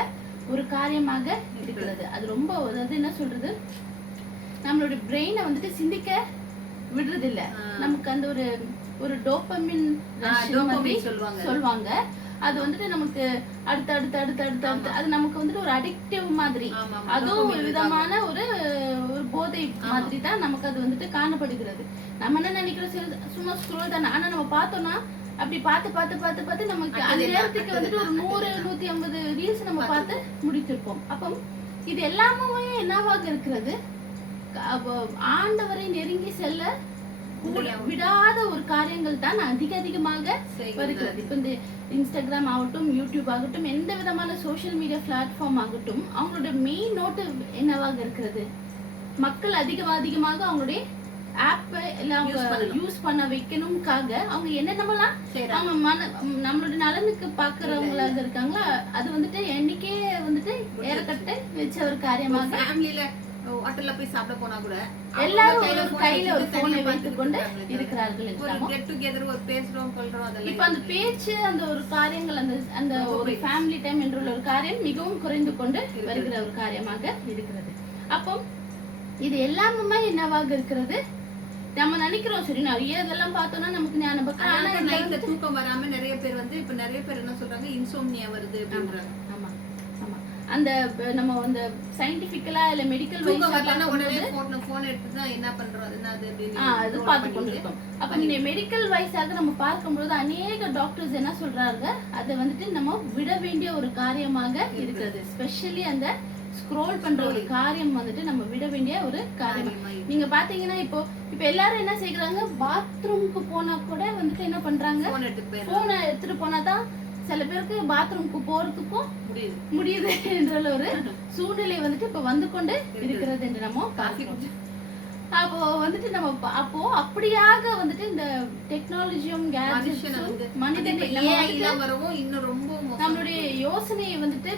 ஒரு காரியமாக இருக்கிறது. அது ரொம்ப, அதாவது என்ன சொல்றது, நம்மளுடைய பிரெயினை வந்துட்டு சிந்திக்க விடுறது இல்ல. நமக்கு அந்த ஒரு டோபமின் சொல்லுவாங்க. அது வந்துட்டு நமக்கு அடுத்து அது நமக்கு வந்துட்டு ஒரு அடிக்டிவ் மாதிரி, அதுவும் ஒரு விதமான ஒரு போதை மாதிரி தான் நமக்கு அது வந்துட்டு காணப்படுகிறது. நம்ம என்ன நினைக்கிறோம், சும்மா ஸ்க்ரோல் தானே, ஆனா நம்ம பார்த்தோம்னா அப்படி பார்த்து நமக்கு அந்த நேரத்துக்கு வந்துட்டு ஒரு 100-150 ரீல்ஸ் நம்ம பார்த்து முடித்திருப்போம். அப்போ இது எல்லாமே என்னவாக இருக்கிறது, ஆண்டவரை நெருங்கி செல்ல விடாத ஒரு காரியங்கள் தான் அதிகமாக வருகிறது. இப்ப இந்த இன்ஸ்டாகிராம் ஆகட்டும், யூடியூப் ஆகட்டும், எந்த விதமான சோசியல் மீடியா பிளாட்ஃபார்ம் ஆகட்டும், அவங்களோட மெயின் நோட்டு என்னவாக இருக்கிறது, மக்கள் அதிகமாக அவங்களுடைய ஆப்பை எல்லாம் யூஸ் பண்ண வைக்கணும்காக அவங்க என்னென்னலாம் அவங்க நம்மளோட நலனுக்கு பாக்குறவங்களாக இருக்காங்களா, அது வந்துட்டு என்னைக்கே வந்துட்டு ஏறக்கட்ட வச்ச ஒரு காரியமாக ஹோட்டல்ல போய் சாப்பிட போனா கூட எல்லாரும் ஒரு கையில ஒரு போனை வைத்துக் கொண்டு இருக்கிறார்கள். கெட் டுகெதர் ஒரு பேசுறோம் கொள்றோம், அதெல்லாம் இப்ப அந்த பேச்சு, அந்த ஒரு காரியங்கள், அந்த ஒரு ஃபேமிலி டைம் என்ற ஒரு காரியம் மிகவும் குறைந்து கொண்டு வருகிற ஒரு காரியமாக இருக்கிறது. அப்போ இது எல்லாமே என்னவாக இருக்கிறது, நம்ம நினைக்கிறோம் சரி நிறைய இதெல்லாம் பார்த்தோம்னா நமக்கு ஞாபகம், ஆனா நைட்ல தூக்கம் வராம நிறைய பேர் வந்து இப்ப நிறைய பேர் என்ன சொல்றாங்க, இன்சோம்னியா வருது அப்படின்றாங்க. அந்த நம்ம அந்த சயின்டிபிக்கலா இல்ல மெடிக்கல் வைஸா உடனே போன் எடுத்து தான் என்ன பண்றோம், அது பார்த்து கொண்டிருக்கோம். அப்ப இந்த மெடிக்கல் வைஸாக நம்ம பார்க்கும்போது அநேக டாக்டர்ஸ் என்ன சொல்றாங்க, அதை வந்துட்டு நம்ம விட வேண்டிய ஒரு காரியமாக இருக்கிறது. ஸ்பெஷலி அந்த ஸ்க்ரோல் பண்ற ஒரு காரியம் வந்துட்டு நம்ம விட வேண்டிய ஒரு காரியம். நீங்க பாத்தீங்கன்னா இப்போ எல்லாரும் என்ன செய்யறாங்க, பாத்ரூமுக்கு போனா கூட வந்துட்டு என்ன பண்றாங்க, போனை எடுத்துட்டு போனாதான் சில பேருக்கு பாத்ரூமுக்கு போறதுக்கும் முடியுது என்ற ஒரு சூழ்நிலை வந்துட்டு இப்ப வந்து கொண்டு இருக்கிறது என்று நம்ம பார்க்கிறோம். அப்போ வந்துட்டு நம்ம அப்போ அப்படியாக வந்துட்டு இந்த டெக்னாலஜியும் மனிதனை நம்மளுடைய யோசனையை வந்துட்டு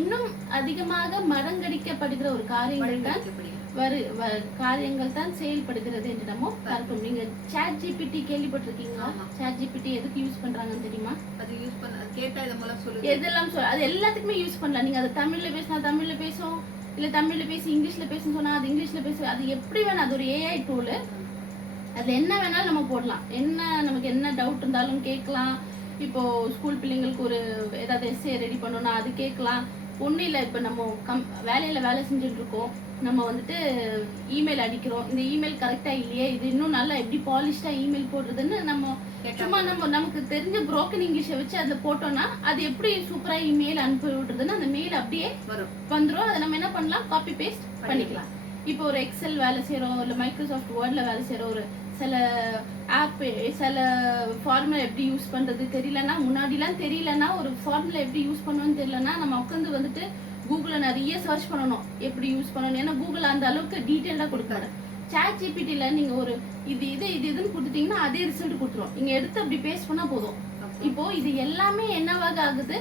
இன்னும் அதிகமாக மடங்கடிக்கப்படுகிற ஒரு காரியங்கள் தான் செயல்படுகிறது என்று நம்ம பார்க்கணும். நீங்க சாட் ஜிபிடி கேள்விப்பட்டிருக்கீங்களா? சாட் ஜிபிடி எதுக்கு யூஸ் பண்றாங்கன்னு தெரியுமா? எதெல்லாம் அது எல்லாத்துக்குமே யூஸ் பண்ணலாம். நீங்க அதை தமிழ்ல பேசினா தமிழ்ல பேசும், இல்ல தமிழ்ல பேசி இங்கிலீஷ்ல பேசுன்னு சொன்னா அது இங்கிலீஷ்ல பேசு, அது எப்படி வேணா. அது ஒரு ஏஐ டூலு. அதுல என்ன வேணாலும் நம்ம போடலாம். நமக்கு என்ன டவுட் இருந்தாலும் கேட்கலாம். இப்போ ஸ்கூல் பிள்ளைங்களுக்கு ஒரு ஏதாவது எஸ்ஏ ரெடி பண்ணணும்னா அது கேட்கலாம். ஒன்றும் இல்லை, இப்போ நம்ம வேலையில வேலை செஞ்சுட்டு இருக்கோம், நம்ம வந்துட்டு இமெயில் அடிக்கிறோம், இந்த இமெயில் கரெக்டா இல்லையே, இது இன்னும் நல்லா எப்படி பாலிஷ்டா இமெயில் போடுறதுன்னு நம்ம சும்மா நமக்கு தெரிஞ்ச புரோக்கன் இங்கிலீஷை வச்சு அதுல போட்டோம்னா அது எப்படி சூப்பரா இமெயில் அனுப்பி விடுறதுன்னு அந்த மெயில் அப்படியே வந்துடும். அதை நம்ம என்ன பண்ணலாம், காப்பி பேஸ்ட் பண்ணிக்கலாம். இப்போ ஒரு எக்ஸல் வேலை செய்யறோம், இல்லை மைக்ரோசாஃப்ட் வேர்ட்ல வேலை செய்யறோம், ஒரு சில ஆப் சில ஃபார்முலா எப்படி யூஸ் பண்றது தெரியலன்னா, முன்னாடிலாம் தெரியலன்னா ஒரு ஃபார்முலா எப்படி யூஸ் பண்ணுவோன்னு தெரியலன்னா நம்ம உட்காந்து வந்துட்டு கூகுள்ல நிறைய சர்ச் பண்ணணும் எப்படி யூஸ் பண்ணணும். ஏன்னா கூகுள் அந்த அளவுக்கு டீட்டெயிலா கொடுக்காது. சாட் ஜிபிடில நீங்க ஒரு இதுன்னு கொடுத்துட்டீங்கன்னா அதே ரிசல்ட் கொடுத்துரும். நீங்க எடுத்து அப்படி பேஸ்ட் பண்ணா போதும். இப்போ இது எல்லாமே என்னவாக ஆகுது,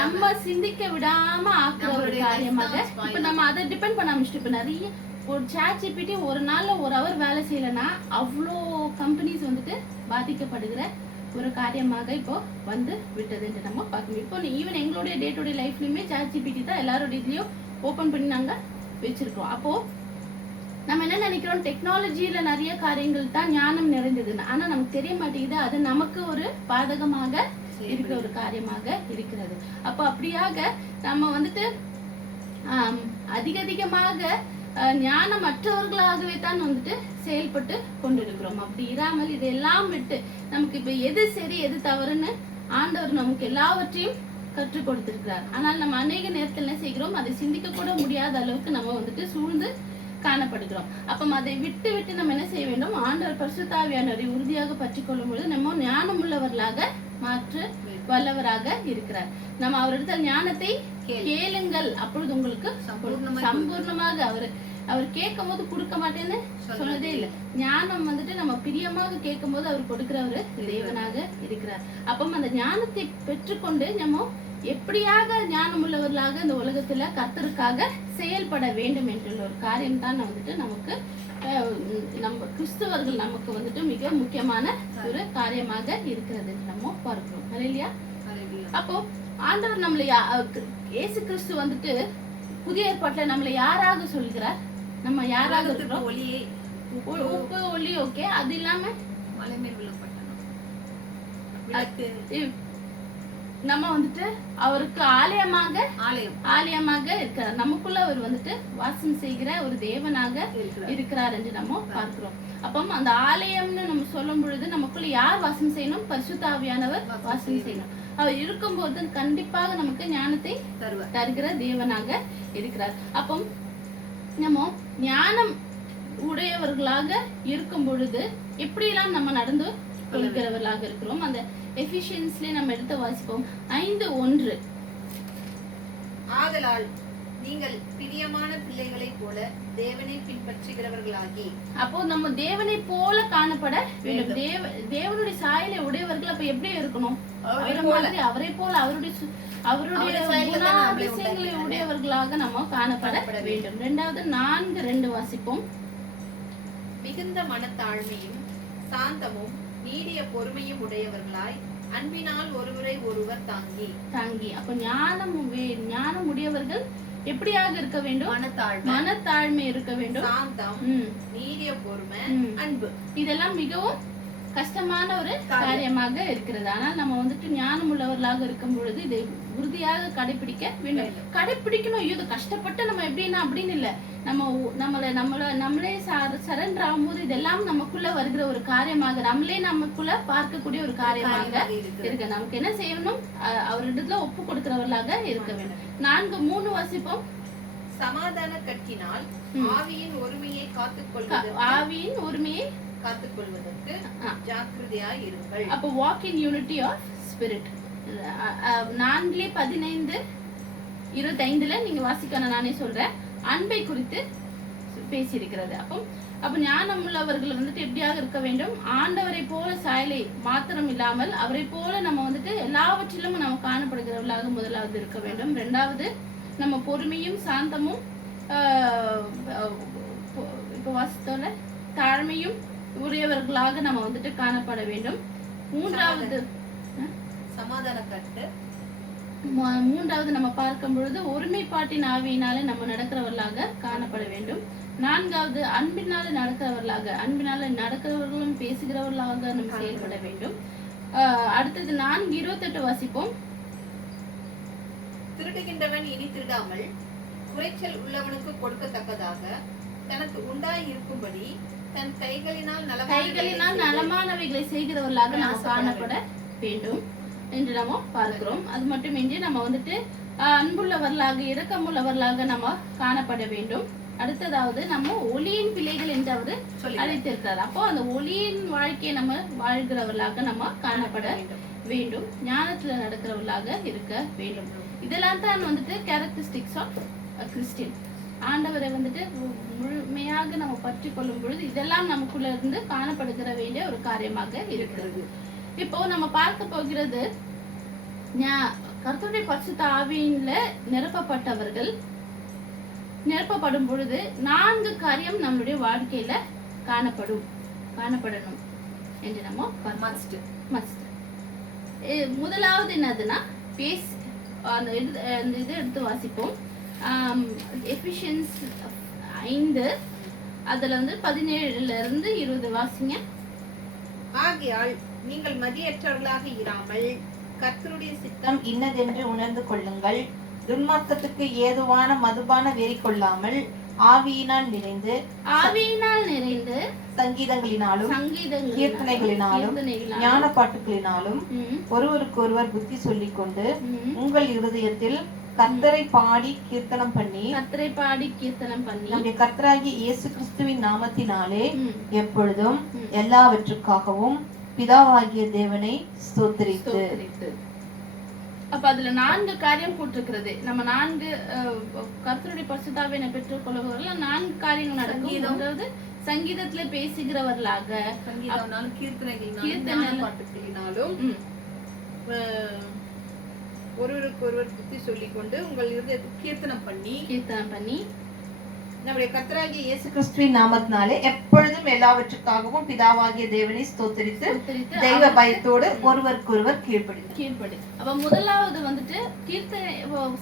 நம்ம சிந்திக்க விடாம ஆக்குற ஒரு காரியமாக இப்ப நம்ம அதை டிபெண்ட் பண்ண ஆரம்பிச்சிட்டு. இப்ப நிறைய ஒரு சாட் ஜிபிடி ஒரு நாள்ல ஒரு ஹவர் வேலை செய்யலன்னா அவ்வளோ கம்பெனிஸ் வந்துட்டு பாதிக்கப்படுகிற ஒரு காரியமாக இப்போ வந்து விட்டது என்று நம்ம பார்க்கணும். இப்போ ஈவன் எங்களுடைய டே டு டே லைஃப்லயுமே சாட் ஜிபிடி தான் எல்லாரோட இதுலயும் ஓபன் பண்ணி நாங்க வச்சிருக்கோம். அப்போ நம்ம என்ன நினைக்கிறோம், டெக்னாலஜியில நிறைய காரியங்கள் தான் ஞானம் நிறைந்ததுன்னு. ஆனா நமக்கு தெரிய மாட்டேங்குது அது நமக்கு ஒரு பாதகமாக இருக்கிற ஒரு காரியமாக இருக்கிறது. அப்போ அப்படியாக நம்ம வந்துட்டு அதிகமாக ஞானமற்றவர்களாகவே தான் வந்துட்டு செயல்பட்டு கொண்டிருக்கிறோம். அப்படி இராமல் இதெல்லாம் விட்டு நமக்கு இப்ப எது சரி எது தவறுன்னு ஆண்டவர் நமக்கு எல்லாவற்றையும் கற்றுக் கொடுத்திருக்கிறார். ஆனால் நம்ம அநேக நேரத்தில் என்ன செய்கிறோம், அதை சிந்திக்க கூட முடியாத அளவுக்கு நம்ம வந்துட்டு சூழ்ந்து காணப்படுகிறோம். அப்ப அதை விட்டு நம்ம என்ன செய்ய வேண்டும், ஆண்டவர் பரிசுத்த ஆவியானவரை உறுதியாக பற்றி கொள்ளும் பொழுது நம்ம ஞானம் உள்ளவர்களாக மாற்ற வல்லவராக இருக்கிறார். நம்ம அவரிடத்தில் ஞானத்தை கேளுங்கள், அப்பொழுது உங்களுக்கு சம்பூர்ணமாக அவர் கேட்கும் போது கொடுக்க மாட்டேன்னு சொன்னதே இல்லை. ஞானம் வந்துட்டு நம்ம பிரியமாக கேட்கும் போது அவர் கொடுக்கிற ஒரு தேவனாக இருக்கிறார். அப்ப அந்த ஞானத்தை பெற்றுக்கொண்டு நம்ம எப்படியாக ஞானம் உள்ளவர்களாக இந்த உலகத்துல கர்த்தருக்காக செயல்பட வேண்டும் என்ற ஒரு காரியம் தான் வந்துட்டு நமக்கு நம்ம கிறிஸ்தவர்கள் நமக்கு வந்துட்டு மிக முக்கியமான ஒரு காரியமாக இருக்கிறது நம்ம பார்க்கிறோம். இல்லையா? அப்போ ஆண்டவர் நம்மளை இயேசு கிறிஸ்து வந்துட்டு புதிய ஏற்பாட்டுல நம்மளை யாராக சொல்கிறார், நம்ம யாராக இருக்கிறோம், உப்பு ஒளி. ஓகே, அது இல்லாம நம்ம வந்துட்டு அவருக்கு ஆலயமாக இருக்கிறார். நமக்குள்ள அவர் வந்துட்டு வாசம் செய்கிற ஒரு தேவனாக இருக்கிறார் என்று நம்ம பார்க்கிறோம். அப்போ அந்த ஆலயம்னு நம்ம சொல்லும் பொழுது நமக்குள்ள யார் வாசம் செய்யணும், பரிசுத்த ஆவியானவர் வாசம் செய்யணும். அவர் இருக்கும்போது கண்டிப்பாக நமக்கு ஞானத்தை தருகிற தேவனாக இருக்கிறார். அப்போ நம்ம ஞானம் உடையவர்களாக இருக்கும் பொழுது எப்படியெல்லாம் நம்ம நடந்து கொள்கிறவர்களாக இருக்கிறோம். அந்த எஃபிஷியன்ஸ்ல நம்ம எடுத்து வாசிப்போம். 5:1. ஆதலால் நீங்கள் பிரியமான பிள்ளைகளை போல தேவனை பின்பற்றுகிறவர்களாகி. அப்போ நம்ம தேவனை போல காணப்பட வேண்டும். தேவனுடைய சாயலை உடையவர்கள் அப்ப எப்படி இருக்கணும், அவரை போல அவருடைய குணாதிசயங்களை உடையவர்களாக நம்ம காணப்பட வேண்டும். 4:2 வாசிப்போம். மிகுந்த மனத்தாழ்மையும் சாந்தமும் நீடிய பொறுமையும் உடையவர்களாய் அன்பினால் ஒருவரை ஒருவர் தாங்கி. அப்ப ஞானம் உடையவர்கள் எப்படியாக இருக்க வேண்டும், மனத்தாழ்மை இருக்க வேண்டும், சாந்தம், நீடிய பொறுமை, அன்பு. இதெல்லாம் மிகவும் கஷ்டமான ஒரு காரியமாக இருக்கிறது. ஆனால் நம்ம வந்துட்டு ஞானம் உள்ளவர்களாக இருக்கும் பொழுது இதை உறுதியாக கடைபிடிக்க வேண்டும். கடைபிடிக்கணும், ஐயோ இது கஷ்டப்பட்டு நம்ம எப்படின்னா அப்படின்னு இல்லை. நம்மளே சரண்டர் ஆகும்போது இதெல்லாம் நமக்குள்ள வருகிற ஒரு காரியமாக, நம்மளே நமக்குள்ள பார்க்கக்கூடிய ஒரு காரியமாக இருக்கு. நமக்கு என்ன செய்யணும்? அவரிடத்துல ஒப்பு கொடுக்கிறவர்களாக இருக்க வேண்டும். 4:3 வாசிப்போம். சமாதான கட்டினால் ஆவியின் ஒருமையை காத்துக்கொள்வதற்கு ஜாக்கிரதையாய் இருங்கள். அப்போ walk in unity of spirit. 4:15-25 நீங்க வாசிக்கணும், நானே சொல்றேன். அன்பை குறித்து பேசியிருக்கிறது. அப்போ ஞானம் உள்ளவர்கள் வந்துட்டு எப்படியாக இருக்க வேண்டும்? ஆண்டவரை போல சாயலை மாத்திரம் இல்லாமல் அவரை போல நம்ம வந்துட்டு எல்லாவற்றிலும் நம்ம காணப்படுகிறவர்களாக முதலாவது இருக்க வேண்டும். 2வது நம்ம பொறுமையும் சாந்தமும் இப்போ வாசித்தோட தாழ்மையும் உரியவர்களாக நம்ம வந்துட்டு காணப்பட வேண்டும். 3வது நம்ம பார்க்கும் பொழுது ஒருமைப்பாட்டின் ஆவியினால நம்ம நடக்கிறவர்களாக காணப்பட வேண்டும். 4வது அன்பினால நடக்கிறவர்களும் பேசுகிறவர்களாக நம்ம செயல்பட வேண்டும். அடுத்தது 4:28 வாசிப்போம். திருடுகின்றவன் இனி திருடாமல் குறைச்சல் உள்ளவனுக்கு கொடுக்கத்தக்கதாக தனக்கு உண்டாய் இருக்கும்படி தன் கைகளினால் நலமானவைகளை செய்கிறவர்களாக நாம் காணப்பட வேண்டும் என்று நம்ம பார்க்கிறோம். அது மட்டுமின்றி நம்ம வந்துட்டு அன்புள்ளவர்களாக இரக்கமுள்ளவர்களாக நம்ம காணப்பட வேண்டும். அடுத்ததாவது நம்ம ஒளியின் பிள்ளைகள் என்று அவர் அழைத்திருக்கிறார். அப்போ அந்த ஒளியின் வாழ்க்கையை நம்ம வாழ்கிறவர்களாக நம்ம காணப்பட வேண்டும். ஞானத்துல நடக்கிறவர்களாக இருக்க வேண்டும். இதெல்லாம் தான் வந்துட்டு கேரக்டரிஸ்டிக்ஸ் ஆஃப் கிறிஸ்டியன். ஆண்டவரை வந்துட்டு முழுமையாக நம்ம பற்றி கொள்ளும் பொழுது இதெல்லாம் நமக்குள்ள இருந்து காணப்படுகிற வேண்டிய ஒரு காரியமாக இருக்கிறது. இப்போ நம்ம பார்க்க போகிறது கர்த்தருடைய பரிசுத்த ஆவியில நிரப்பப்படும் பொழுது 4 காரியம் நம்மளுடைய வாழ்க்கையில காணப்படணும் என்று நம்ம மஸ்ட். முதலாவது என்னதுன்னா அந்த இது எடுத்து வாசிப்போம். எஃபிஷியன்ஸ் 5 அதுல வந்து 17-20 வாசிங்க. ஆகையால் நீங்கள் மதியற்றவர்களாக இராமல் கர்த்தருடைய சித்தம் இன்னதென்று உணர்ந்து கொள்ளுங்கள். துன்மார்க்கத்துக்கு ஏதுவான மதுபான வெறி கொள்ளாமல் ஆவியினால் நிறைந்து சங்கீதங்களினாலும் கீர்த்தனைகளினாலும் ஞான பாட்டுகளினாலும் ஒருவருக்கொருவர் புத்தி சொல்லிக் கொண்டு உங்கள் இருதயத்தில் கர்த்தரை பாடி கீர்த்தனம் பண்ணி நம்முடைய கர்த்தராகிய இயேசு கிறிஸ்துவின் நாமத்தினாலே எப்பொழுதும் எல்லாவற்றுக்காகவும் பிதாவாகிய தேவனை ஸ்தோத்திரித்து. அப்ப அதுல 4 காரியம் போட்டிருக்கிறது. நம்ம 4 கர்த்தருடைய பரிசுத்தாவியை பெற்றுக் கொள்ளுவவர்கள் 4 காரியங்கள் நடக்கும். அதாவது சங்கீதத்துல பேசுகிறவர்களாக, கீர்த்தனைகளினாலும் ஒருவருக்கொருவர் புத்தி சொல்லிக் கொண்டு உங்கள் இருதயத்தை கீர்த்தனம் பண்ணி நம்முடைய கர்த்தராகிய இயேசு கிறிஸ்துவின் நாமத்தினாலே எப்பொழுதும் எல்லாவற்றுக்காகவும் பிதாவாகிய தேவனை ஸ்தோத்திரித்து தெய்வ பயத்தோடு ஒருவருக்கொருவர் கீழ்ப்படி. அப்ப முதலாவது வந்துட்டு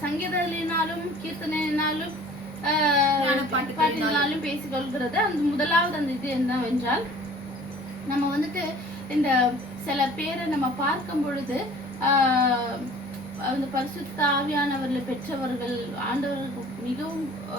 சங்கீதத்தினாலும் கீர்த்தனையினாலும் பாட்டினாலும் பேசிக்கொள்கிறது. அந்த முதலாவது அந்த இது என்னவென்றால், நம்ம வந்துட்டு இந்த சில பேரை நம்ம பார்க்கும் பொழுது அந்த பரிசுத்த ஆவியானவர்களை பெற்றவர்கள், ஆண்டவர்களுக்கு மிகவும்